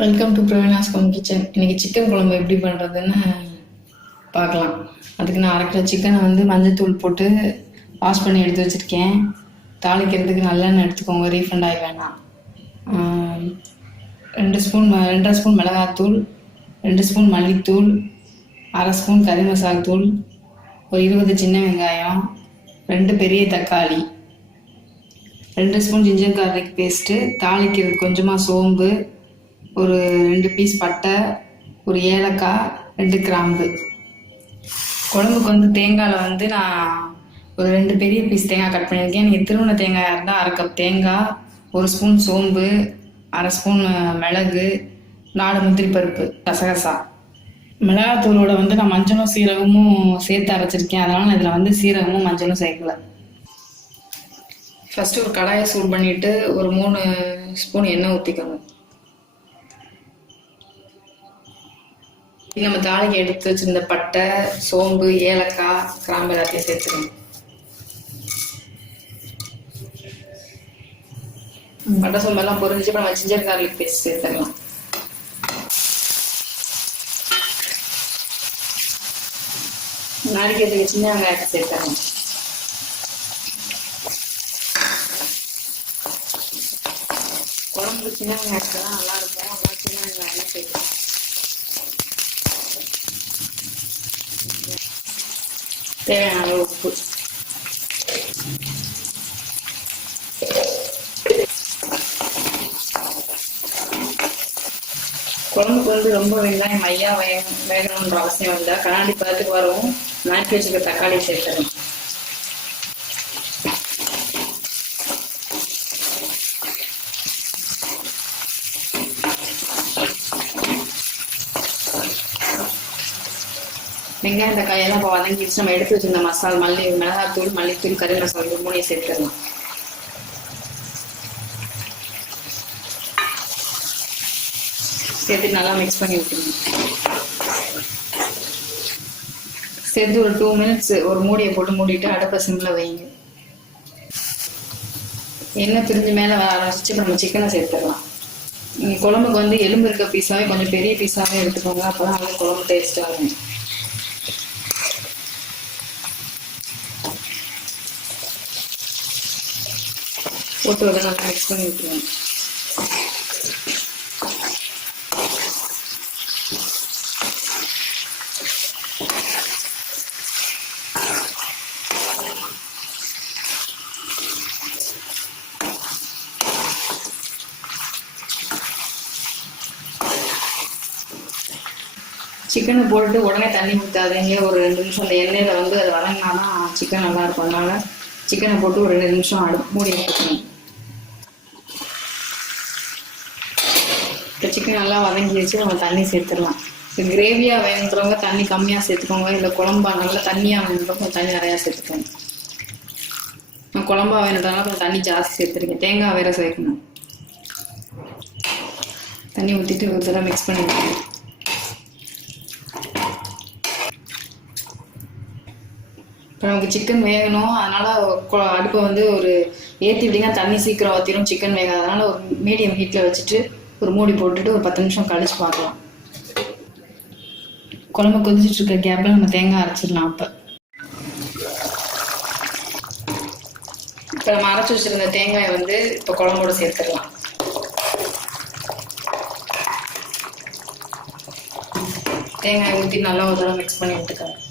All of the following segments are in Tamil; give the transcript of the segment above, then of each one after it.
Welcome to Praveena's home kitchen. இன்றைக்கி சிக்கன் குழம்பு எப்படி பண்ணுறதுன்னு பார்க்கலாம். அதுக்கு நான் அரைக்கிற சிக்கனை மஞ்சத்தூள் போட்டு வாஷ் பண்ணி எடுத்து வச்சுருக்கேன். தாளிக்கிறதுக்கு நல்லெண்ணெய் எடுத்துக்கோங்க, ரீஃபண்ட் ஆகி வேணாம். 2.5 ஸ்பூன் மிளகாத்தூள், 2 ஸ்பூன் மல்லித்தூள், 1/2 ஸ்பூன் கறி மசாலா தூள், ஒரு 20 சின்ன வெங்காயம், 2 பெரிய தக்காளி, 2 ஸ்பூன் ஜிஞ்சர் கார்லிக் பேஸ்ட்டு, தாளிக்கிறது கொஞ்சமாக சோம்பு, ஒரு 2 பீஸ் பட்டை, ஒரு ஏலக்காய், 2 கிராம்பு. குழம்புக்கு தேங்காயில் நான் ஒரு 2 பெரிய பீஸ் தேங்காய் கட் பண்ணியிருக்கேன். நீங்கள் திருவண்ண தேங்காயாக இருந்தால் 1/2 கப் தேங்காய், 1 ஸ்பூன் சோம்பு, 1/2 ஸ்பூன் மிளகு, 4 முந்திரி பருப்பு, கசகசா. மிளகாத்தூளோட நான் மஞ்சளும் சீரகமும் சேர்த்து அரைச்சிருக்கேன். அதனால் இதில் சீரகமும் மஞ்சளும் சேர்க்கலை. ஃபஸ்ட்டு ஒரு கடாயை சூடு பண்ணிவிட்டு ஒரு 3 ஸ்பூன் எண்ணெய் ஊற்றிக்கணும். நம்ம தாளிக்கு எடுத்து வச்சிருந்த பட்டை, சோம்பு, ஏலக்காய், கிராம்பு எல்லாத்தையும் சேர்த்துக்கணும். பட்டை சோம்பெல்லாம் பொரிஞ்சு நம்ம ஜிஞ்சர் கார்லிக் பேஸ்ட் சேர்த்துக்கலாம். நறுக்கிறதுக்கு சின்ன வெங்காயத்தை சேர்த்துக்கணும். குழம்பு சின்ன வெங்காயத்தை தான் நல்லா இருக்கும். நல்லா சின்ன வெங்காயம் சேர்த்துக்கணும். தேவையான அளவு உப்பு. குழம்புக்கு ரொம்ப வெங்காயம் மையா வேகணுன்ற அவசியம் இல்லை. கண்ணாடி பதத்துக்கு வரவும் நறுக்கி வச்சுக்க தக்காளி சேர்த்துறேன். வெங்காயம் தக்காளியெல்லாம் இப்போ வதங்கிடுச்சு. நம்ம எடுத்து வச்சிருந்த மசாலா, மிளகாத்தூள், மல்லித்தூள், கறி மசாலா, இது 3 சேர்த்துக்கலாம். சேர்த்து நல்லா மிக்ஸ் பண்ணி விட்டுருங்க. சேர்த்து ஒரு 2 மினிட்ஸ் ஒரு மூடியை போட்டு மூடிட்டு அடுப்பை சிம்மில் வைங்க. எண்ணெய் பிரிஞ்சு மேலே வர ஆரம்பிச்சு நம்ம சிக்கனை சேர்த்துக்கலாம். நீங்கள் குழம்புக்கு எலும்பு இருக்க பீஸாவே கொஞ்சம் பெரிய பீஸாவே எடுத்துக்கோங்க. அப்போ தான் குழம்பு டேஸ்ட்டாக இருக்கும். போட்டு நல்லா மிக்ஸ் பண்ணி விட்டுருவேன். சிக்கனை போட்டு உடனே தண்ணி ஊற்றாதீங்க. ஒரு 2 நிமிஷம் அந்த எண்ணெயில் அது வதங்கினாதான் சிக்கன் நல்லா இருக்கும். அதனால சிக்கனை போட்டு ஒரு 2 நிமிஷம் மூடி வச்சுக்கணும். இப்போ சிக்கன் நல்லா வதங்கி வச்சு நம்ம தண்ணி சேர்த்துடலாம். இப்போ கிரேவியாக வேணுன்றவங்க தண்ணி கம்மியாக சேர்த்துக்கோங்க. இல்லை குழம்பா நல்லா தண்ணியாக வேணுன்றவங்க தண்ணி நிறையா சேர்த்துக்கோங்க. நான் குழம்பா வேணுன்றதுனால கொஞ்சம் தண்ணி ஜாஸ்தி சேர்த்துருக்கேன். தேங்காய் வேற சேர்க்கணும். தண்ணி ஊற்றிட்டு ஒரு தடவை மிக்ஸ் பண்ணிடுவேன். இப்போ நமக்கு சிக்கன் வேகணும். அதனால் அடுப்பை ஒரு ஏற்றி விட்டிங்கன்னா தண்ணி சீக்கிரம் ஊற்றிடும். சிக்கன் வேகாது. அதனால் ஒரு மீடியம் ஹீட்டில் வச்சுட்டு ஒரு மூடி போட்டுட்டு ஒரு 10 நிமிஷம் கழிச்சு பார்க்கலாம். குழம்பு கொதிச்சுட்டு இருக்க கேப்பில் நம்ம தேங்காய் அரைச்சிடலாம். இப்போ நம்ம அரைச்சி வச்சுருந்த தேங்காயை இப்போ குழம்போட சேர்த்துடலாம். தேங்காயை ஊற்றி நல்லா ஒரு தடவை மிக்ஸ் பண்ணி விட்டுக்கலாம்.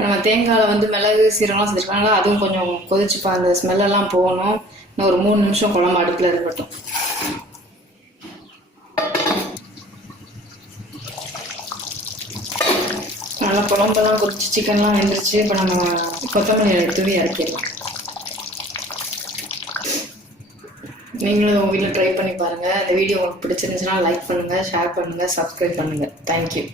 நம்ம தேங்காயில் மிளகு சீரகம்லாம் செஞ்சுருக்காங்க. அதுவும் கொஞ்சம் கொதிச்சுப்பா, அந்த ஸ்மெல்லாம் போகணும். இன்னும் ஒரு 3 நிமிஷம் குழம்பு அடுப்பில் இருக்கட்டும். நல்லா குழம்பெல்லாம் கொதிச்சு சிக்கன்லாம் வெந்துருச்சு. இப்போ நம்ம கொத்தமல்லி தூவி இறக்கிடலாம். நீங்களும் உங்கள் வீட்டில் ட்ரை பண்ணி பாருங்கள். இந்த வீடியோ உங்களுக்கு பிடிச்சிருந்துச்சுன்னா லைக் பண்ணுங்கள், ஷேர் பண்ணுங்கள், சப்ஸ்கிரைப் பண்ணுங்கள். தேங்க்யூ.